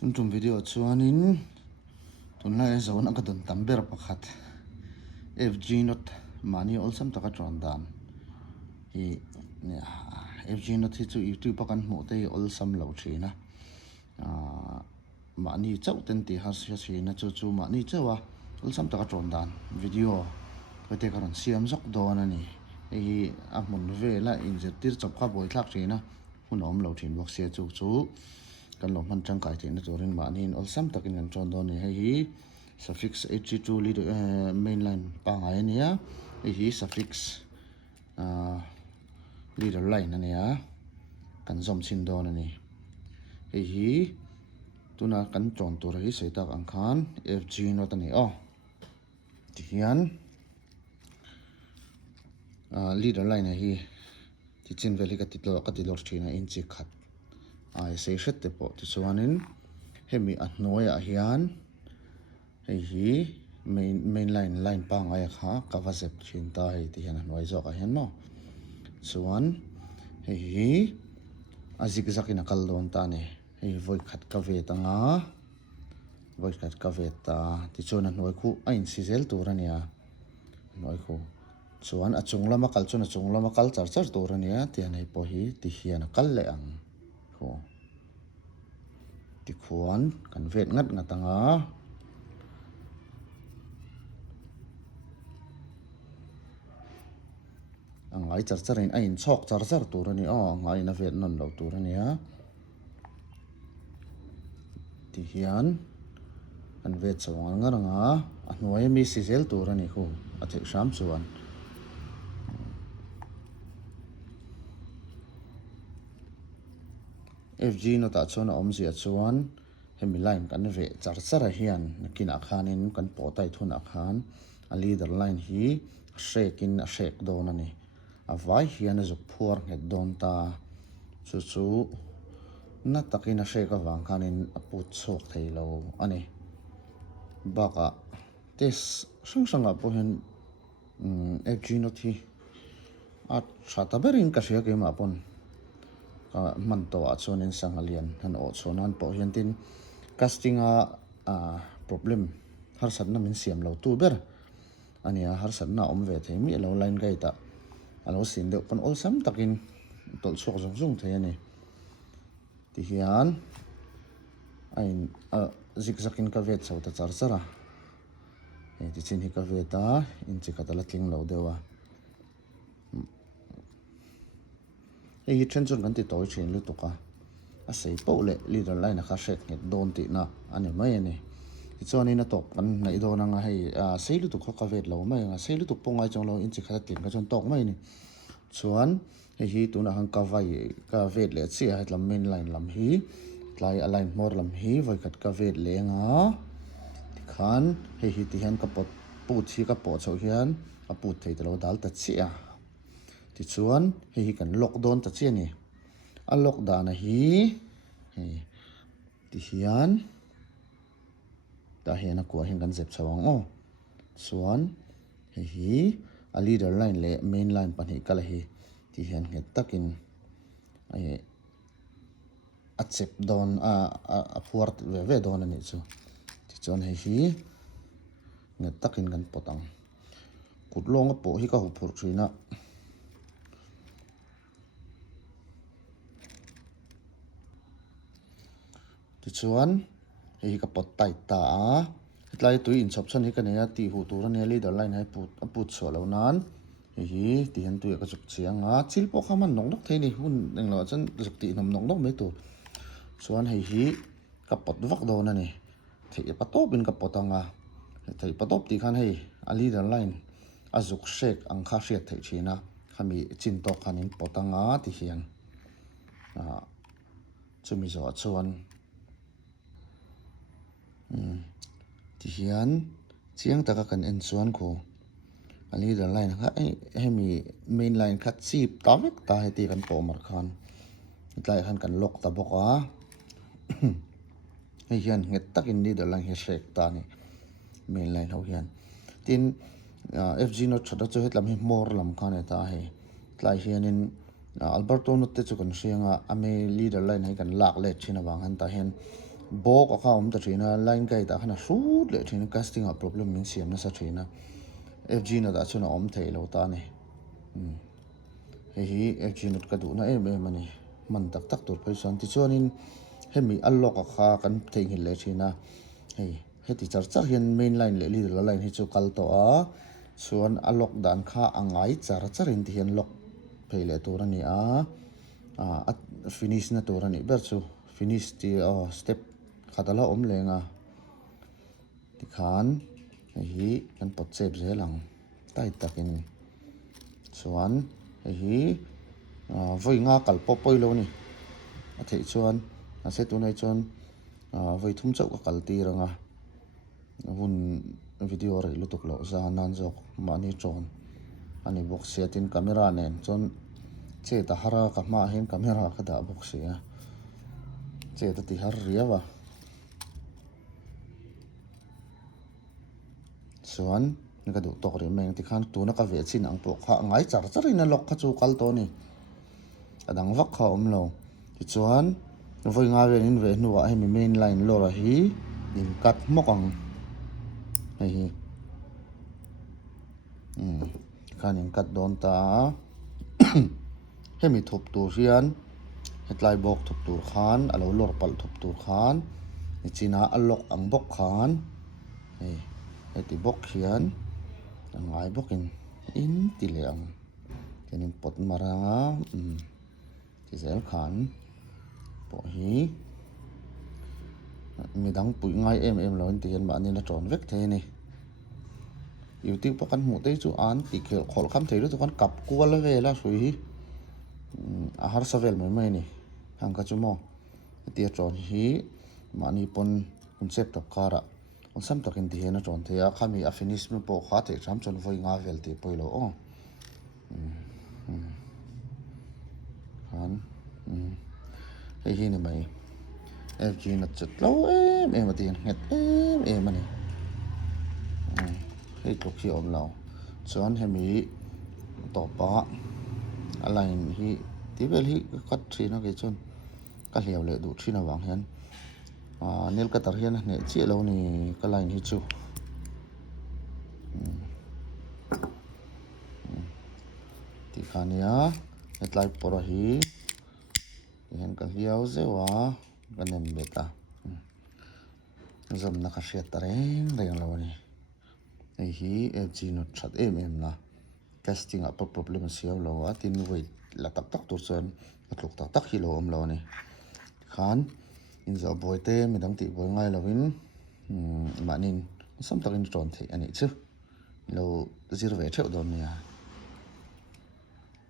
tuntum video chuanin tunlai zone akadon tamber pakhat FG not mani olsam taka trondan hi FG not hi chu youtube pakan mu te olsam lo thina mani chau ten ti har sia thina chu mani chawa olsam taka trondan video pete karon siam zok don ani hi amun vela injectir chop kha boi thlak thina hunom lo thin wak sia chu kan lo man changkai te na torin manin olsam takin kan tron don hi suffix 82 lead mainline pangai ania hi suffix leader line ania kan zom chin don ani hi tuna kan tron tur hi seitak ang khan FG not ani tihian leader line hi tichin veli ka tilor thina inchi khat ai sei hret te po ti chuanin hemi a hnuaiah hian hi main line pangai kha cover zep thin ta hei ti hian a hnuai zawk a hian no chuan hi a zigzag in a kal don ta ni hei void khat ka ve tanga void khat ka ve ta ti chuan a hnuai khu a in sizel tur ania hnuai khu chuan a chunglama kal chun a chunglama kal char tur ania tian hei po hi ti hian a kal le ang ti khuan kan vet ngat anga angai charcharin a in chok charchar tur ani angai na vet non lo tur ania ti hian kan vet chawang ngaranga a hnuai mi sizel tur ani khu a thei sham chuan FG no ta chona omzi a chuan hemi line kan ve charchara hian nakina khanin kan potai thuna khan a leader line hi shekin a shek don ani a vai hian a zuk phuar nget don ta chu na takin a shek awang khanin a put chok theilo ani baka tes sanga po hian FG no thi a thata berin ka hria ke ma pon man to a chuanin sangalian han o chuanan po hian tin casting a problem har satna min siam lo tu ber ania har satna om ve the mi lo line gai ta alo sin de pon ol sam takin tol chok zung the ani ti hian ain zigzagin ka vet chho ta charchara ti chin hi ka veta in chi katala tling lo dewa hi chen chun kan ti toy thin lu tuka a sei po le leader line kha shet nget don ti na ani mai ani ti chuanin a top kan nei don anga hei sei lu tu kho ka vet lo mai anga sei lu tu pongai chong lo in chi kha tin ka chon tok mai ni chuan hi tu na hang ka vai ka vet le chi a lam main line lam hi tlai a line more lam hi vai khat ka vet le nga ti khan hi ti hian ka pot pu thi ka po chho hian a pu thei te lo dal ta chi a ti chuan hi kan lock don ta chi ni a lock dana hi ti hian ta hian a kwa hin kan zep chawang chuan hi a leader line le main line pani kala hi ti hian nge takin a chep don a phuart ve don ani chu ti chuan hi nge takin kan potang kutlong po hi ka hu phur thina ti chuan hi ka pot tai ta tlai tu in chop chan hi ka neya ti hu tur ania leader line hai put chho lo nan hi ti han tu ka chuk chianga chil po kha man nong nok the ni hun englo chan zuk ti nom nong nok me tu chuan hi ka pot vak don ani thei pa top in ka potanga thei pa top ti khan hei a leader line a zuk shek ang kha hriat thei thina khami chin to khanin potanga ti hian chumi zo chuan ti hian chiang taka kan en chuan khu a leader line kha hemi main line kha chip tawek ta heti kan po mar khan tlai khan kan lock ta boka hian nget takin leader line he shek ta ni main line ho hian tin FG no chhata chu hetlam hi mor lam khan eta he tlai hianin Alberto no te chu kan hrianga ame leader line hai kan lak le thina wang han ta hian bok aka ta thina line kai ta khana shoot le thina casting a problem min siam na sa thina fg na da chuna thei lo ta ni hi fg not ka du na ani man tak tak tur phai san ti chuanin hemi unlock a kha kan thei hil le thina heti char hian main line le leader line hi chu kal to a chuan unlock dan kha angai char in ti hian lock phei le tur ani a finish na tur ani ber chu finish ti step khatala lenga ti khan hi kan pot chep zelang tai takin chuan hi voi nga kal popoi lo ni a thei chuan a se tu nei chuan voi thum chau ka kal ti ranga hun video re lutuk lo za nan jok mani chon ani box setin camera nen chon che ta hara ka ma hen camera ka da box ya che ta ti har riawa chuan ni ka du tok re meng ti khan tu na ka ve chin ang po kha ngai char in a lok kha chu kal to ni adang vak kha lo ti chuan voi nga ve in ve nuwa hemi main line lo ra hi in kat mokang hi khan in kat don ta hemi thop tu hian hetlai bok thop tur khan alo lor pal thop tur khan ni china alok ang bok khan heti bok hian ngai bokin in ti le ang tenin pot maranga ti zel khan po hi midang pui ngai em lo ti hian ma ni na tron vek the ni youtube pa kan mu te chu an ti khel khol kham thei lu tu kan kap kual ve la sui hi a har savel mai ni hang ka chu mo ti tron hi ma ni pon concept of kara on sam takin ti hena tron the a khami a finish me po kha the cham chon voi nga vel ti poilo han hi ni mai fg na chat lo em tin het em ani hei tlok hi lo chuan hemi to pa align hi ti vel hi kat thina ke chon ka hliau le du thina wang hian nel ka tar hian ne chi lo ni ka line hi chu ti khania hetlai por hi hian ka hliau zewa kanem beta zam na ka hriat tareng lo ni hi fg not that em na casting up problem siaw lo a tin wait la tak tur chuan atluk tak hi lo lo ni khan in zo boy te midang ti boy ngai lovin manin sam takin tron thei ani chu lo zir ve theu don nia